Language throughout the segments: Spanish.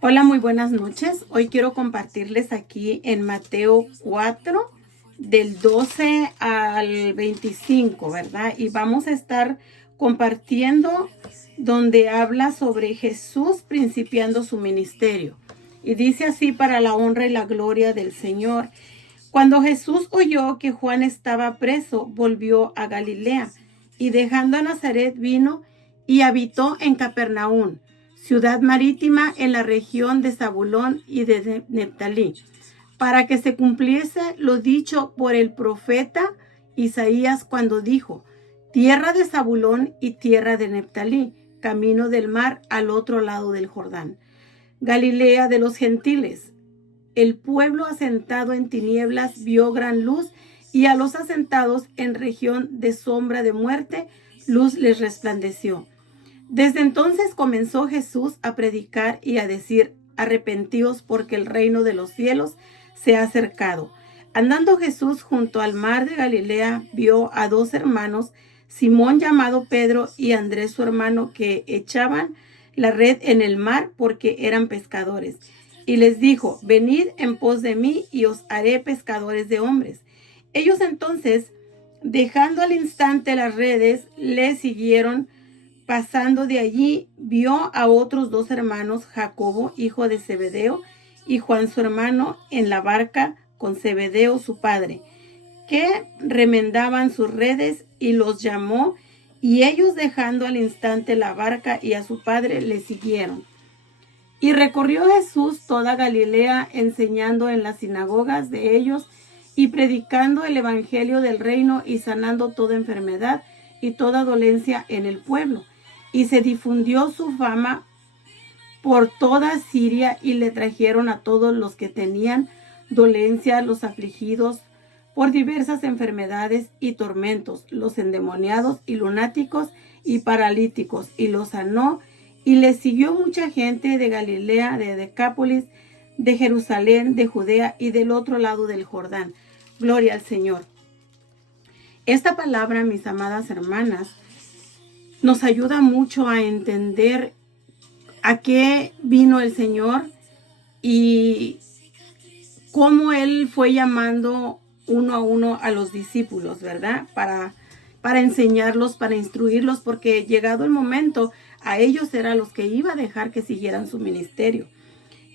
Hola, muy buenas noches. Hoy quiero compartirles aquí en Mateo 4, del 12 al 25, ¿verdad? Y vamos a estar compartiendo donde habla sobre Jesús principiando su ministerio. Y dice así: para la honra y la gloria del Señor. Cuando Jesús oyó que Juan estaba preso, volvió a Galilea, y dejando a Nazaret vino y habitó en Capernaum, ciudad marítima en la región de Zabulón y de Neftalí, para que se cumpliese lo dicho por el profeta Isaías cuando dijo: tierra de Zabulón y tierra de Neftalí, camino del mar al otro lado del Jordán, Galilea de los gentiles. El pueblo asentado en tinieblas vio gran luz, y a los asentados en región de sombra de muerte, luz les resplandeció. Desde entonces comenzó Jesús a predicar y a decir: arrepentíos, porque el reino de los cielos se ha acercado. Andando Jesús junto al mar de Galilea, vio a dos hermanos, Simón llamado Pedro y Andrés su hermano, que echaban la red en el mar porque eran pescadores. Y les dijo: venid en pos de mí y os haré pescadores de hombres. Ellos entonces, dejando al instante las redes, le siguieron. Pasando de allí, vio a otros dos hermanos, Jacobo, hijo de Zebedeo, y Juan su hermano, en la barca con Zebedeo su padre, que remendaban sus redes, y los llamó, y ellos, dejando al instante la barca y a su padre, le siguieron. Y recorrió Jesús toda Galilea, enseñando en las sinagogas de ellos y predicando el evangelio del reino y sanando toda enfermedad y toda dolencia en el pueblo. Y se difundió su fama por toda Siria, y le trajeron a todos los que tenían dolencia, los afligidos por diversas enfermedades y tormentos, los endemoniados y lunáticos y paralíticos, y los sanó. Y le siguió mucha gente de Galilea, de Decápolis, de Jerusalén, de Judea y del otro lado del Jordán. Gloria al Señor. Esta palabra, mis amadas hermanas, nos ayuda mucho a entender a qué vino el Señor y cómo Él fue llamando uno a uno a los discípulos, ¿verdad? Para enseñarlos, para instruirlos, porque llegado el momento, a ellos eran los que iba a dejar que siguieran su ministerio.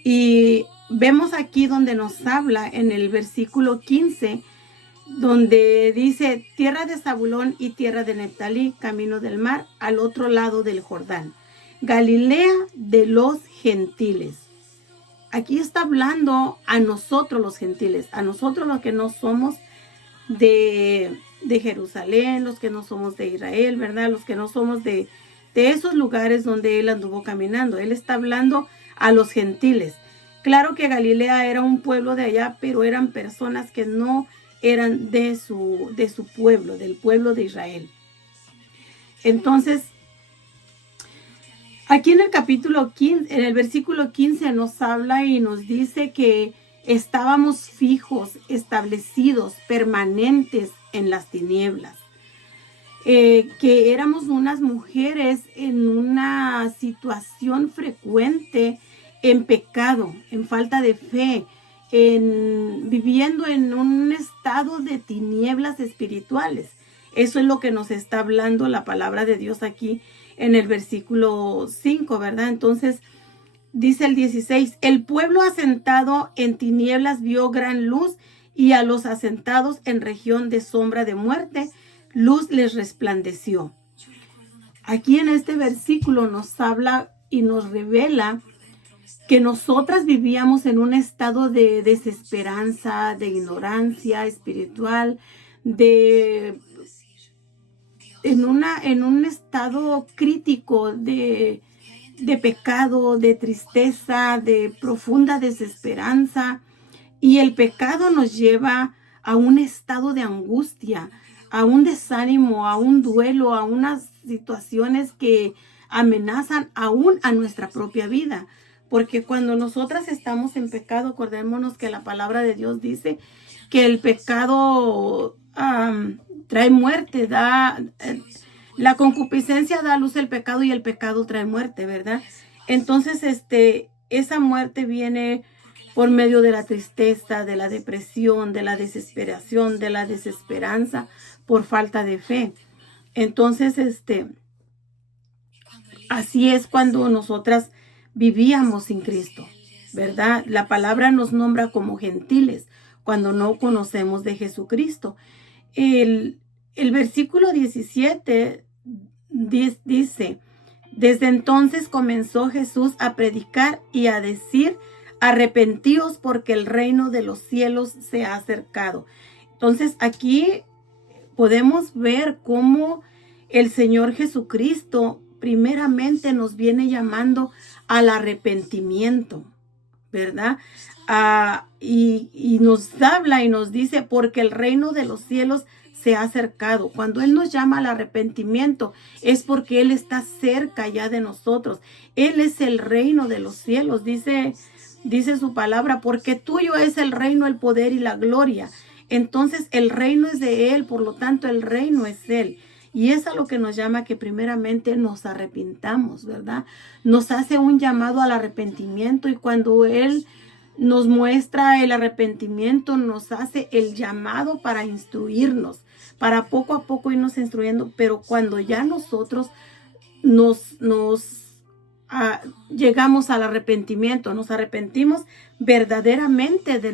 Y vemos aquí donde nos habla en el versículo 15, donde dice: tierra de Zabulón y tierra de Neftalí, camino del mar al otro lado del Jordán, Galilea de los gentiles. Aquí está hablando a nosotros los gentiles, a nosotros los que no somos de Jerusalén, los que no somos de Israel, ¿verdad? Los que no somos de esos lugares donde Él anduvo caminando. Él está hablando a los gentiles. Claro que Galilea era un pueblo de allá, pero eran personas que no eran de su pueblo, del pueblo de Israel. Entonces, aquí en el capítulo 15, en el versículo 15, nos habla y nos dice que estábamos fijos, establecidos, permanentes en las tinieblas. Que éramos unas mujeres en una situación frecuente, en pecado, en falta de fe, viviendo en un estado de tinieblas espirituales. Eso es lo que nos está hablando la palabra de Dios aquí en el versículo 5, ¿verdad? Entonces, dice el 16: el pueblo asentado en tinieblas vio gran luz, y a los asentados en región de sombra de muerte, luz les resplandeció. Aquí en este versículo nos habla y nos revela que nosotras vivíamos en un estado de desesperanza, de ignorancia espiritual, en un estado crítico de pecado, de tristeza, de profunda desesperanza. Y el pecado nos lleva a un estado de angustia, a un desánimo, a un duelo, a unas situaciones que amenazan aún a nuestra propia vida. Porque cuando nosotras estamos en pecado, acordémonos que la palabra de Dios dice que el pecado trae muerte, la concupiscencia da a luz el pecado, y el pecado trae muerte, ¿verdad? Entonces, esa muerte viene por medio de la tristeza, de la depresión, de la desesperación, de la desesperanza, por falta de fe. Entonces, así es cuando nosotras vivíamos sin Cristo, ¿verdad? La palabra nos nombra como gentiles cuando no conocemos de Jesucristo. El, el versículo 17 dice, desde entonces comenzó Jesús a predicar y a decir, arrepentíos porque el reino de los cielos se ha acercado. Entonces aquí podemos ver cómo el Señor Jesucristo primeramente nos viene llamando al arrepentimiento, ¿verdad? Y nos habla y nos dice, porque el reino de los cielos se ha acercado. Cuando Él nos llama al arrepentimiento, es porque Él está cerca ya de nosotros. Él es el reino de los cielos, dice su palabra, porque tuyo es el reino, el poder y la gloria. Entonces el reino es de Él, por lo tanto el reino es Él. Y es a lo que nos llama que primeramente nos arrepintamos, ¿verdad? Nos hace un llamado al arrepentimiento y cuando Él nos muestra el arrepentimiento, nos hace el llamado para instruirnos, para poco a poco irnos instruyendo, pero cuando ya nosotros llegamos al arrepentimiento, nos arrepentimos verdaderamente de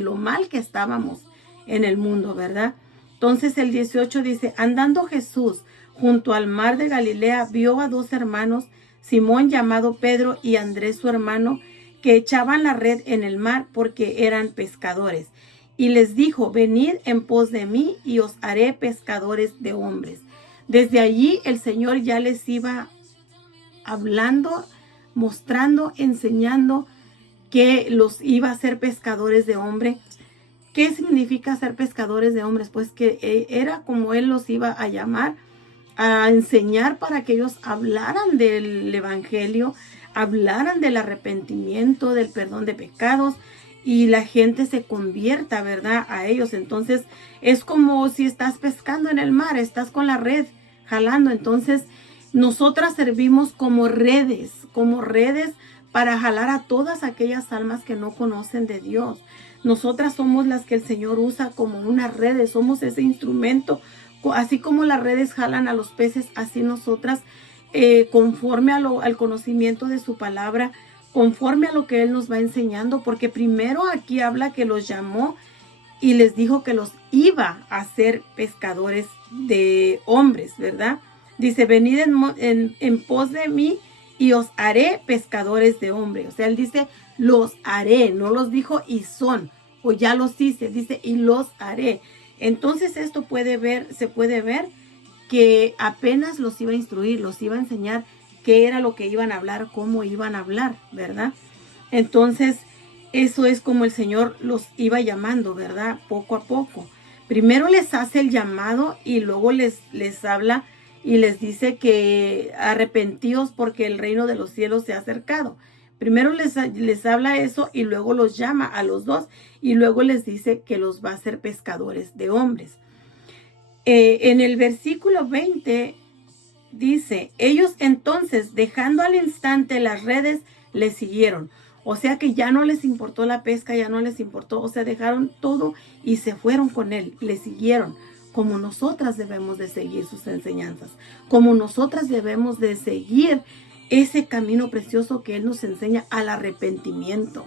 lo mal que estábamos en el mundo, ¿verdad? Entonces el 18 dice, andando Jesús junto al mar de Galilea, vio a dos hermanos, Simón llamado Pedro y Andrés su hermano, que echaban la red en el mar porque eran pescadores. Y les dijo, venid en pos de mí y os haré pescadores de hombres. Desde allí el Señor ya les iba hablando, mostrando, enseñando que los iba a hacer pescadores de hombres. ¿Qué significa ser pescadores de hombres? Pues que era como Él los iba a llamar, a enseñar para que ellos hablaran del evangelio, hablaran del arrepentimiento, del perdón de pecados y la gente se convierta, ¿verdad? A ellos. Entonces es como si estás pescando en el mar, estás con la red jalando. Entonces nosotras servimos como redes para jalar a todas aquellas almas que no conocen de Dios. Nosotras somos las que el Señor usa como unas redes, somos ese instrumento. Así como las redes jalan a los peces, así nosotras, conforme al conocimiento de su palabra, conforme a lo que Él nos va enseñando, porque primero aquí habla que los llamó y les dijo que los iba a hacer pescadores de hombres, ¿verdad? Dice, venid en pos de mí y os haré pescadores de hombres. O sea, Él dice, los haré, no los dijo y son, o ya los hice, dice, y los haré. Entonces esto se puede ver que apenas los iba a instruir, los iba a enseñar qué era lo que iban a hablar, cómo iban a hablar, ¿verdad? Entonces eso es como el Señor los iba llamando, ¿verdad? Poco a poco. Primero les hace el llamado y luego les habla y les dice que arrepentíos porque el reino de los cielos se ha acercado. Primero les habla eso y luego los llama a los dos y luego les dice que los va a hacer pescadores de hombres. En el versículo 20 dice, ellos entonces dejando al instante las redes les siguieron. O sea que ya no les importó la pesca, ya no les importó, o sea, dejaron todo y se fueron con Él, le siguieron. Como nosotras debemos de seguir sus enseñanzas, como nosotras debemos de seguir ese camino precioso que Él nos enseña al arrepentimiento.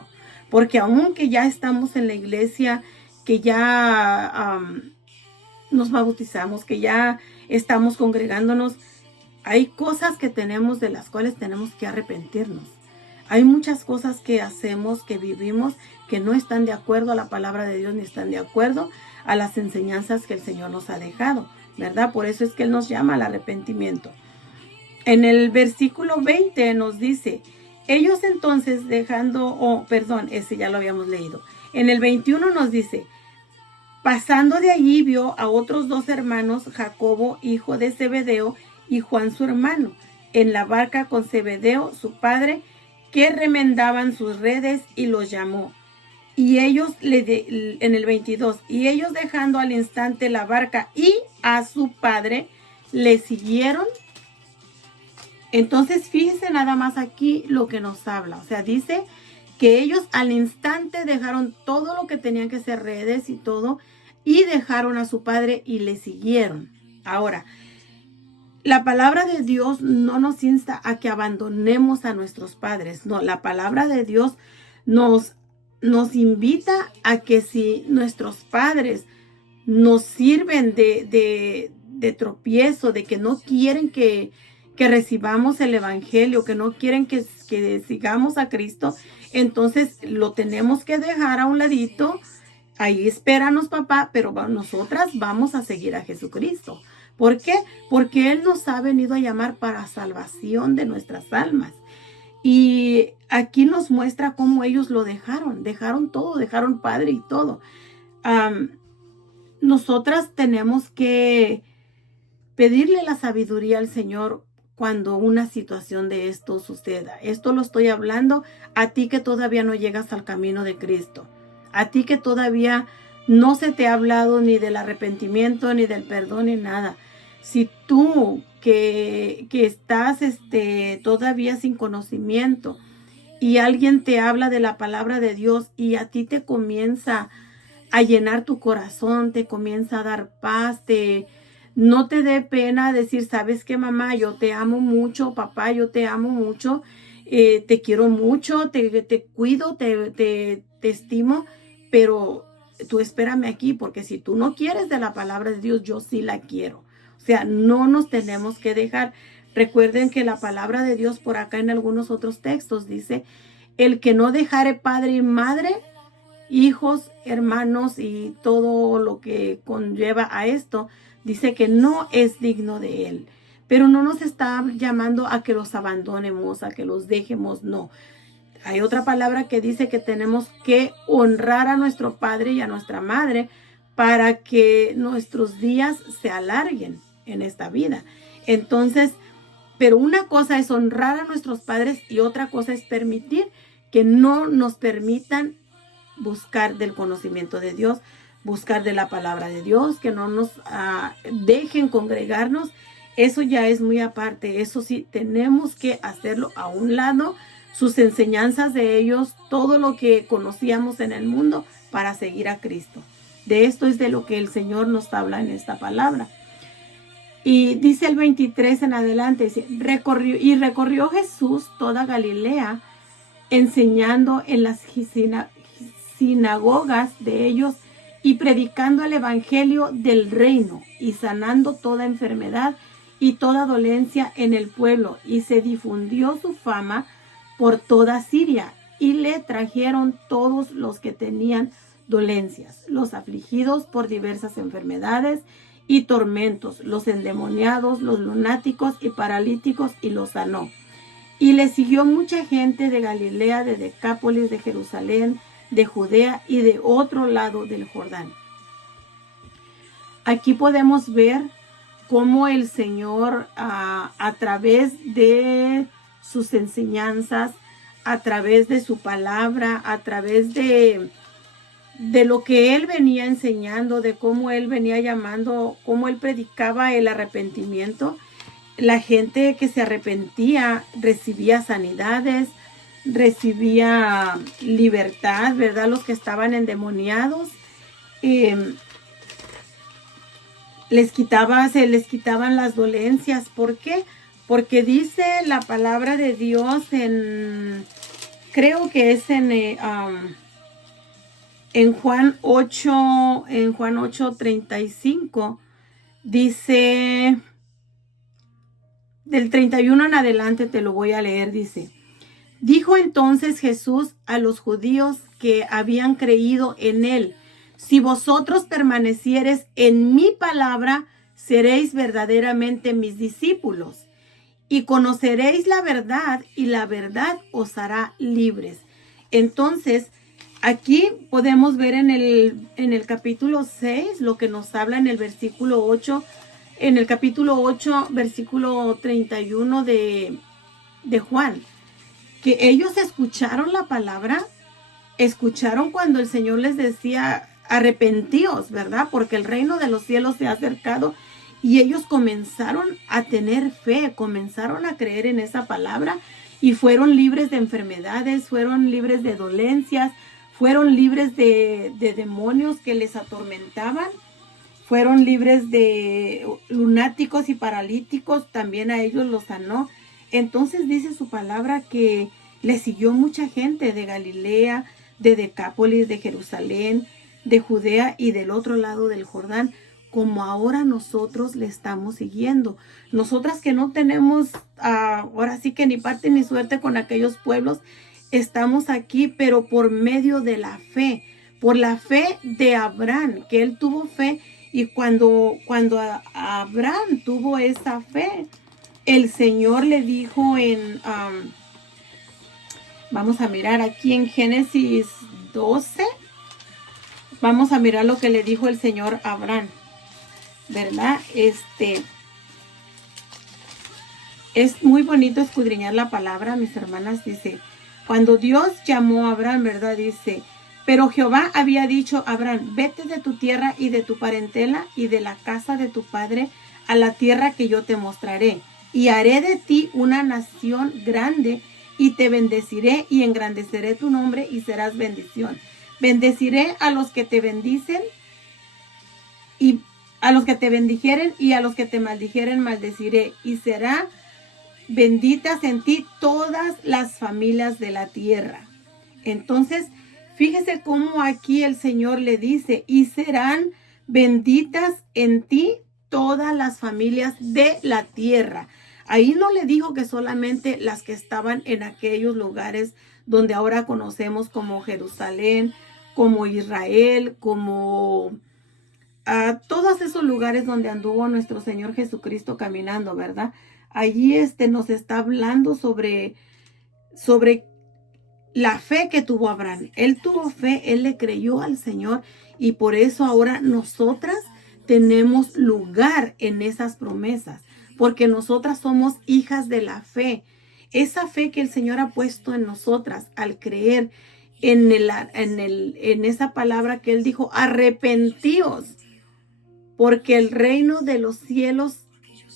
Porque aunque ya estamos en la iglesia, que ya nos bautizamos, que ya estamos congregándonos, hay cosas que tenemos de las cuales tenemos que arrepentirnos. Hay muchas cosas que hacemos, que vivimos, que no están de acuerdo a la palabra de Dios, ni están de acuerdo a las enseñanzas que el Señor nos ha dejado, ¿verdad? Por eso es que Él nos llama al arrepentimiento. En el versículo 20 nos dice, ellos entonces ese ya lo habíamos leído. En el 21 nos dice, pasando de allí vio a otros dos hermanos, Jacobo, hijo de Zebedeo, y Juan su hermano, en la barca con Zebedeo, su padre, que remendaban sus redes y los llamó. Y ellos, en el 22, y ellos dejando al instante la barca y a su padre, le siguieron Entonces, fíjese nada más aquí lo que nos habla. O sea, dice que ellos al instante dejaron todo lo que tenían que ser redes y todo, y dejaron a su padre y le siguieron. Ahora, la palabra de Dios no nos insta a que abandonemos a nuestros padres. No, la palabra de Dios nos invita a que si nuestros padres nos sirven de tropiezo, de que no quieren que recibamos el evangelio, que no quieren que sigamos a Cristo, entonces lo tenemos que dejar a un ladito. Ahí espéranos, papá, pero nosotras vamos a seguir a Jesucristo. ¿Por qué? Porque Él nos ha venido a llamar para salvación de nuestras almas. Y aquí nos muestra cómo ellos lo dejaron todo, dejaron padre y todo. Nosotras tenemos que pedirle la sabiduría al Señor cuando una situación de esto suceda. Esto lo estoy hablando a ti que todavía no llegas al camino de Cristo. A ti que todavía no se te ha hablado ni del arrepentimiento, ni del perdón, ni nada. Si tú que estás todavía sin conocimiento y alguien te habla de la palabra de Dios y a ti te comienza a llenar tu corazón, te comienza a dar paz, no te dé pena decir, ¿sabes qué, mamá? Yo te amo mucho, papá, yo te amo mucho, te quiero mucho, te cuido, te estimo, pero tú espérame aquí, porque si tú no quieres de la palabra de Dios, yo sí la quiero. O sea, no nos tenemos que dejar. Recuerden que la palabra de Dios por acá en algunos otros textos dice, el que no dejare padre y madre, hijos, hermanos y todo lo que conlleva a esto, dice que no es digno de Él. Pero no nos está llamando a que los abandonemos, a que los dejemos, no. Hay otra palabra que dice que tenemos que honrar a nuestro padre y a nuestra madre para que nuestros días se alarguen en esta vida. Entonces, pero una cosa es honrar a nuestros padres y otra cosa es permitir que no nos permitan buscar del conocimiento de Dios, buscar de la palabra de Dios, que no nos dejen congregarnos. Eso ya es muy aparte. Eso sí, tenemos que hacerlo a un lado, sus enseñanzas de ellos, todo lo que conocíamos en el mundo para seguir a Cristo. De esto es de lo que el Señor nos habla en esta palabra. Y dice el 23 en adelante, dice, recorrió Jesús toda Galilea, enseñando en las sinagogas de ellos y predicando el evangelio del reino y sanando toda enfermedad y toda dolencia en el pueblo. Y se difundió su fama por toda Siria y le trajeron todos los que tenían dolencias, los afligidos por diversas enfermedades y tormentos, los endemoniados, los lunáticos y paralíticos, y los sanó. Y le siguió mucha gente de Galilea, de Decápolis, de Jerusalén, de Judea y de otro lado del Jordán. Aquí podemos ver cómo el Señor a través de sus enseñanzas, a través de su palabra, a través de lo que Él venía enseñando, de cómo Él venía llamando, cómo Él predicaba el arrepentimiento. La gente que se arrepentía recibía sanidades, recibía libertad, ¿verdad? Los que estaban endemoniados, se les quitaban las dolencias. ¿Por qué? Porque dice la palabra de Dios creo que es en Juan 8:35, dice, del 31 en adelante te lo voy a leer, dice, dijo entonces Jesús a los judíos que habían creído en él, si vosotros permaneciereis en mi palabra, seréis verdaderamente mis discípulos y conoceréis la verdad y la verdad os hará libres. Entonces, aquí podemos ver en el capítulo 6 lo que nos habla en el versículo 8, en el capítulo 8, versículo 31 de Juan, que ellos escucharon la palabra, escucharon cuando el Señor les decía, arrepentíos, ¿verdad? Porque el reino de los cielos se ha acercado, Y ellos comenzaron a tener fe, comenzaron a creer en esa palabra y fueron libres de enfermedades, fueron libres de dolencias, fueron libres de demonios que les atormentaban, fueron libres de lunáticos y paralíticos, también a ellos los sanó. Entonces dice su palabra que le siguió mucha gente de Galilea, de Decápolis, de Jerusalén, de Judea y del otro lado del Jordán, como ahora nosotros le estamos siguiendo. Nosotras que no tenemos ahora sí que ni parte ni suerte con aquellos pueblos, estamos aquí, pero por medio de la fe, por la fe de Abraham, que él tuvo fe, y cuando Abraham tuvo esa fe, el Señor le dijo vamos a mirar aquí en Génesis 12, vamos a mirar lo que le dijo el Señor a Abraham, ¿verdad? Es muy bonito escudriñar la palabra, mis hermanas. Dice, cuando Dios llamó a Abraham, ¿verdad? Dice, pero Jehová había dicho a Abraham, vete de tu tierra y de tu parentela y de la casa de tu padre a la tierra que yo te mostraré. Y haré de ti una nación grande y te bendeciré y engrandeceré tu nombre y serás bendición. Bendeciré a los que te bendicen y a los que te bendijeren y a los que te maldijeren maldeciré. Y será benditas en ti todas las familias de la tierra. Entonces, fíjese cómo aquí el Señor le dice, y serán benditas en ti todas las familias de la tierra. Ahí no le dijo que solamente las que estaban en aquellos lugares donde ahora conocemos como Jerusalén, como Israel, como a todos esos lugares donde anduvo nuestro Señor Jesucristo caminando, ¿verdad? Allí nos está hablando sobre la fe que tuvo Abraham. Él tuvo fe, él le creyó al Señor y por eso ahora nosotras tenemos lugar en esas promesas, porque nosotras somos hijas de la fe. Esa fe que el Señor ha puesto en nosotras al creer en esa palabra que Él dijo, arrepentíos, porque el reino de los cielos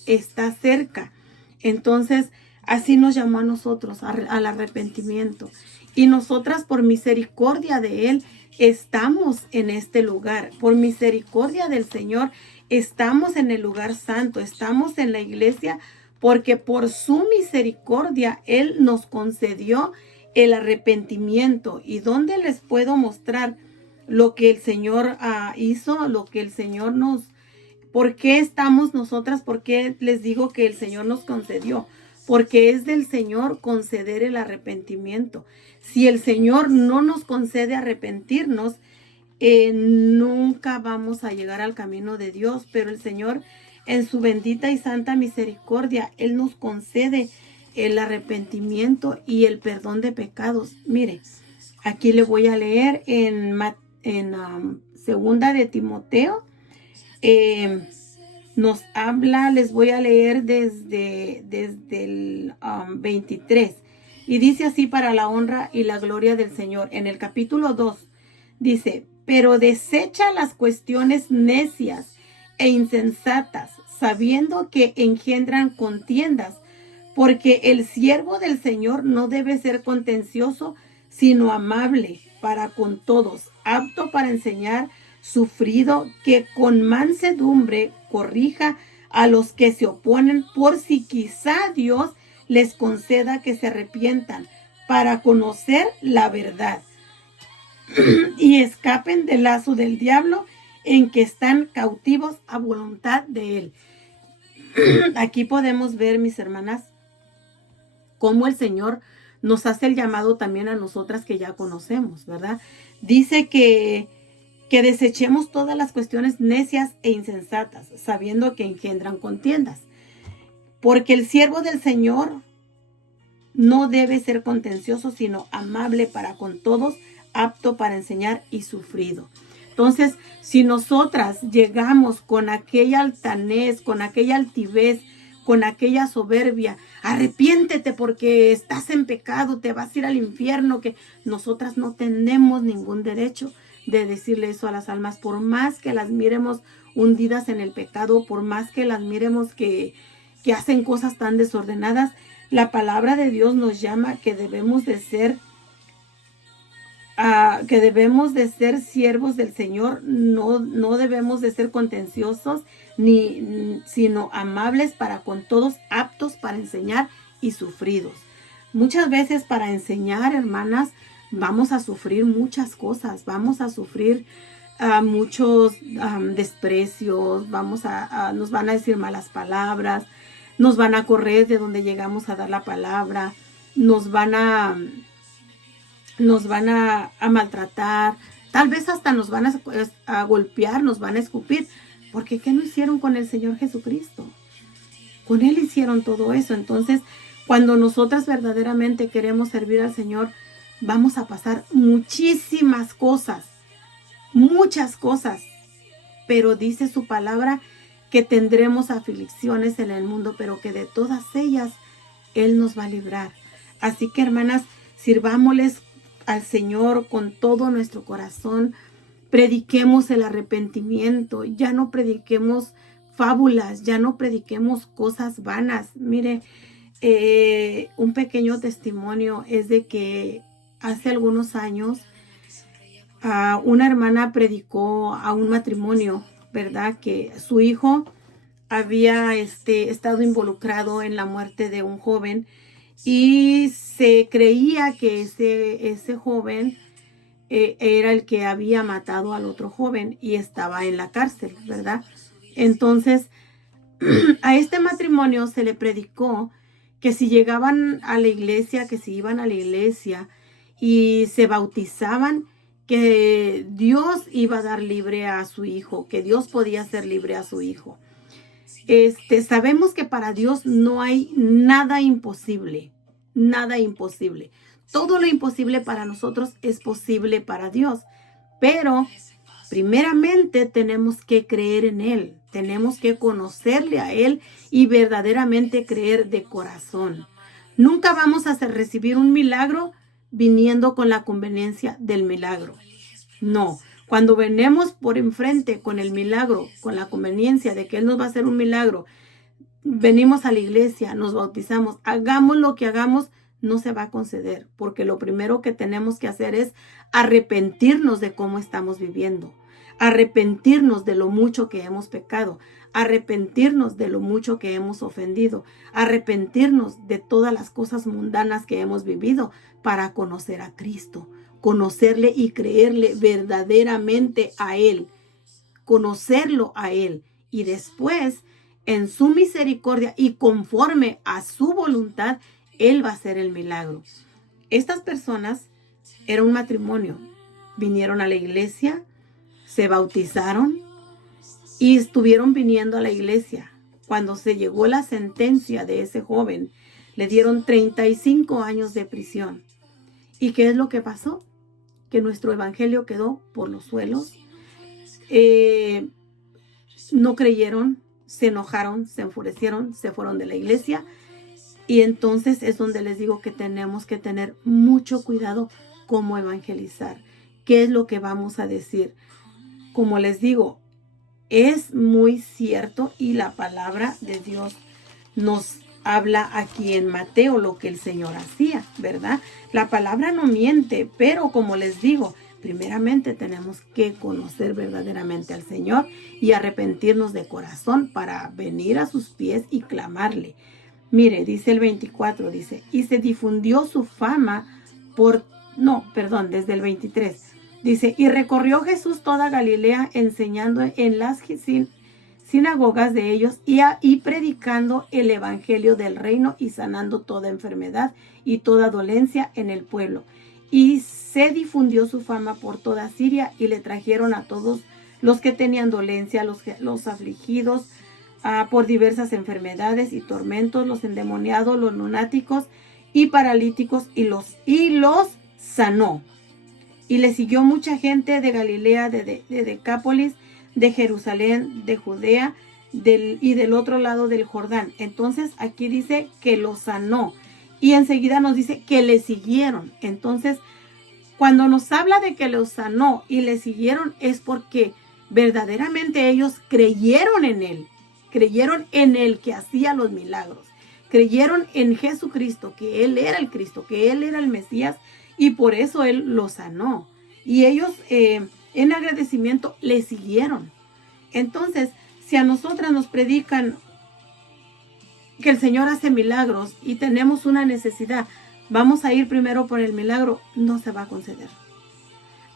está cerca. Entonces, así nos llamó a nosotros al arrepentimiento. Y nosotras, por misericordia de Él, estamos en este lugar. Por misericordia del Señor, estamos en el lugar santo, estamos en la iglesia, porque por su misericordia Él nos concedió el arrepentimiento. ¿Y dónde les puedo mostrar lo que el Señor hizo, lo que el Señor nos... ¿Por qué estamos nosotras? ¿Por qué les digo que el Señor nos concedió? Porque es del Señor conceder el arrepentimiento. Si el Señor no nos concede arrepentirnos, nunca vamos a llegar al camino de Dios. Pero el Señor, en su bendita y santa misericordia, Él nos concede el arrepentimiento y el perdón de pecados. Mire, aquí le voy a leer en segunda de Timoteo. Nos habla, les voy a leer desde el 23. Y dice así: para la honra y la gloria del Señor. En el capítulo 2 dice: pero desecha las cuestiones necias e insensatas, sabiendo que engendran contiendas, porque el siervo del Señor no debe ser contencioso, sino amable para con todos, apto para enseñar, sufrido, que con mansedumbre corrija a los que se oponen, por si quizá Dios les conceda que se arrepientan para conocer la verdad y escapen del lazo del diablo en que están cautivos a voluntad de él. Aquí podemos ver, mis hermanas, cómo el Señor nos hace el llamado también a nosotras que ya conocemos, ¿verdad? Dice que desechemos todas las cuestiones necias e insensatas, sabiendo que engendran contiendas. Porque el siervo del Señor no debe ser contencioso, sino amable para con todos, apto para enseñar y sufrido. Entonces, si nosotras llegamos con aquella altanez, con aquella altivez, con aquella soberbia, arrepiéntete porque estás en pecado, te vas a ir al infierno, que nosotras no tenemos ningún derecho de decirle eso a las almas, por más que las miremos hundidas en el pecado, por más que las miremos que hacen cosas tan desordenadas. La palabra de Dios nos llama que debemos de ser siervos del Señor. No debemos de ser contenciosos, sino amables para con todos, aptos para enseñar y sufridos. Muchas veces para enseñar, hermanas, vamos a sufrir muchas cosas. Vamos a sufrir muchos desprecios, nos van a decir malas palabras, nos van a correr de donde llegamos a dar la palabra, nos van a maltratar, tal vez hasta nos van a golpear, nos van a escupir, porque ¿qué no hicieron con el Señor Jesucristo? Con Él hicieron todo eso. Entonces, cuando nosotras verdaderamente queremos servir al Señor, vamos a pasar muchísimas cosas, muchas cosas, pero dice su palabra que tendremos aflicciones en el mundo, pero que de todas ellas Él nos va a librar. Así que, hermanas, sirvámosles al Señor con todo nuestro corazón, prediquemos el arrepentimiento, ya no prediquemos fábulas, ya no prediquemos cosas vanas. Mire, un pequeño testimonio es de que hace algunos años una hermana predicó a un matrimonio, ¿verdad? Que su hijo había estado involucrado en la muerte de un joven y se creía que ese joven era el que había matado al otro joven y estaba en la cárcel, ¿verdad? Entonces, a este matrimonio se le predicó que si llegaban a la iglesia, que si iban a la iglesia y se bautizaban, que Dios iba a dar libre a su hijo, que Dios podía hacer libre a su hijo. Sabemos que para Dios no hay nada imposible, nada imposible. Todo lo imposible para nosotros es posible para Dios, pero primeramente tenemos que creer en Él, tenemos que conocerle a Él y verdaderamente creer de corazón. Nunca vamos a recibir un milagro viniendo con la conveniencia del milagro. No, cuando venimos por enfrente con el milagro, con la conveniencia de que Él nos va a hacer un milagro, venimos a la iglesia, nos bautizamos, hagamos lo que hagamos, no se va a conceder, porque lo primero que tenemos que hacer es arrepentirnos de cómo estamos viviendo, arrepentirnos de lo mucho que hemos pecado, arrepentirnos de lo mucho que hemos ofendido, arrepentirnos de todas las cosas mundanas que hemos vivido para conocer a Cristo, conocerle y creerle verdaderamente a Él, conocerlo a Él y después en su misericordia y conforme a su voluntad, Él va a hacer el milagro. Estas personas era un matrimonio, vinieron a la iglesia, se bautizaron y estuvieron viniendo a la iglesia. Cuando se llegó la sentencia de ese joven, le dieron 35 años de prisión. ¿Y qué es lo que pasó? Que nuestro evangelio quedó por los suelos. No creyeron, se enojaron, se enfurecieron, se fueron de la iglesia. Y entonces es donde les digo que tenemos que tener mucho cuidado cómo evangelizar. ¿Qué es lo que vamos a decir? Como les digo, es muy cierto y la palabra de Dios nos habla aquí en Mateo lo que el Señor hacía, ¿verdad? La palabra no miente, pero como les digo, primeramente tenemos que conocer verdaderamente al Señor y arrepentirnos de corazón para venir a sus pies y clamarle. Mire, dice el 24, dice, y se difundió su fama desde el 23. Dice, y recorrió Jesús toda Galilea enseñando en las sinagogas de ellos y predicando el evangelio del reino y sanando toda enfermedad y toda dolencia en el pueblo. Y se difundió su fama por toda Siria y le trajeron a todos los que tenían dolencia, los afligidos por diversas enfermedades y tormentos, los endemoniados, los lunáticos y paralíticos y los sanó. Y le siguió mucha gente de Galilea, de Decápolis, de Jerusalén, de Judea y del otro lado del Jordán. Entonces aquí dice que lo sanó y enseguida nos dice que le siguieron. Entonces cuando nos habla de que lo sanó y le siguieron es porque verdaderamente ellos creyeron en Él que hacía los milagros, creyeron en Jesucristo, que Él era el Cristo, que Él era el Mesías, y por eso Él los sanó. Y ellos en agradecimiento le siguieron. Entonces, si a nosotras nos predican que el Señor hace milagros y tenemos una necesidad, vamos a ir primero por el milagro, no se va a conceder.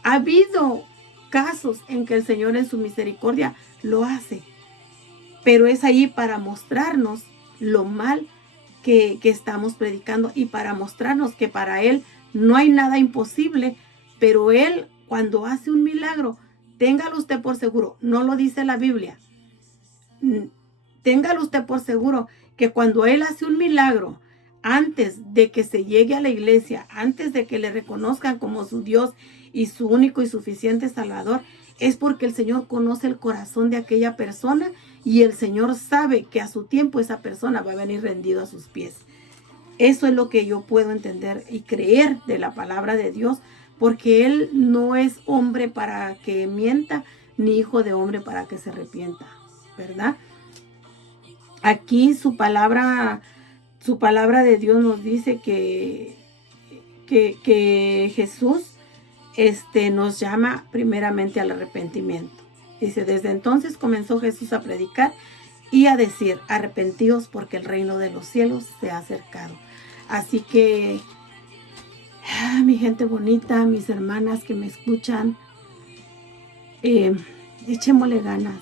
Ha habido casos en que el Señor en su misericordia lo hace, pero es ahí para mostrarnos lo mal que estamos predicando y para mostrarnos que para Él no hay nada imposible, pero Él cuando hace un milagro, téngalo usted por seguro, no lo dice la Biblia, téngalo usted por seguro que cuando Él hace un milagro, antes de que se llegue a la iglesia, antes de que le reconozcan como su Dios y su único y suficiente Salvador, es porque el Señor conoce el corazón de aquella persona y el Señor sabe que a su tiempo esa persona va a venir rendido a sus pies. Eso es lo que yo puedo entender y creer de la palabra de Dios, porque Él no es hombre para que mienta, ni hijo de hombre para que se arrepienta, ¿verdad? Aquí su palabra de Dios nos dice que Jesús nos llama primeramente al arrepentimiento. Dice, desde entonces comenzó Jesús a predicar y a decir, arrepentíos porque el reino de los cielos se ha acercado. Así que, mi gente bonita, mis hermanas que me escuchan, echémosle ganas.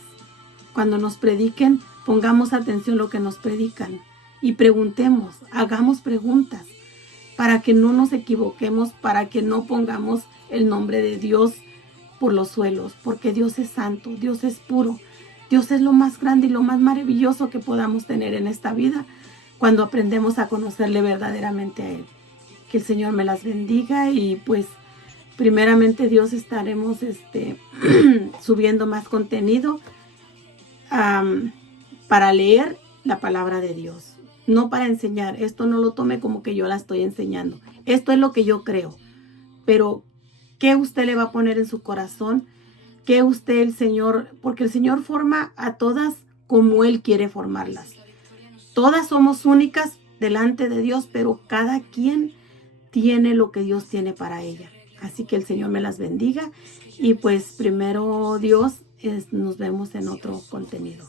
Cuando nos prediquen, pongamos atención a lo que nos predican y preguntemos, hagamos preguntas para que no nos equivoquemos, para que no pongamos el nombre de Dios por los suelos, porque Dios es santo, Dios es puro, Dios es lo más grande y lo más maravilloso que podamos tener en esta vida cuando aprendemos a conocerle verdaderamente a Él. Que el Señor me las bendiga y pues primeramente Dios estaremos subiendo más contenido para leer la palabra de Dios, no para enseñar. Esto no lo tome como que yo la estoy enseñando. Esto es lo que yo creo. Pero, ¿qué usted le va a poner en su corazón? ¿Qué usted, el Señor? Porque el Señor forma a todas como Él quiere formarlas. Todas somos únicas delante de Dios, pero cada quien tiene lo que Dios tiene para ella. Así que el Señor me las bendiga. Y pues primero Dios, nos vemos en otro contenido.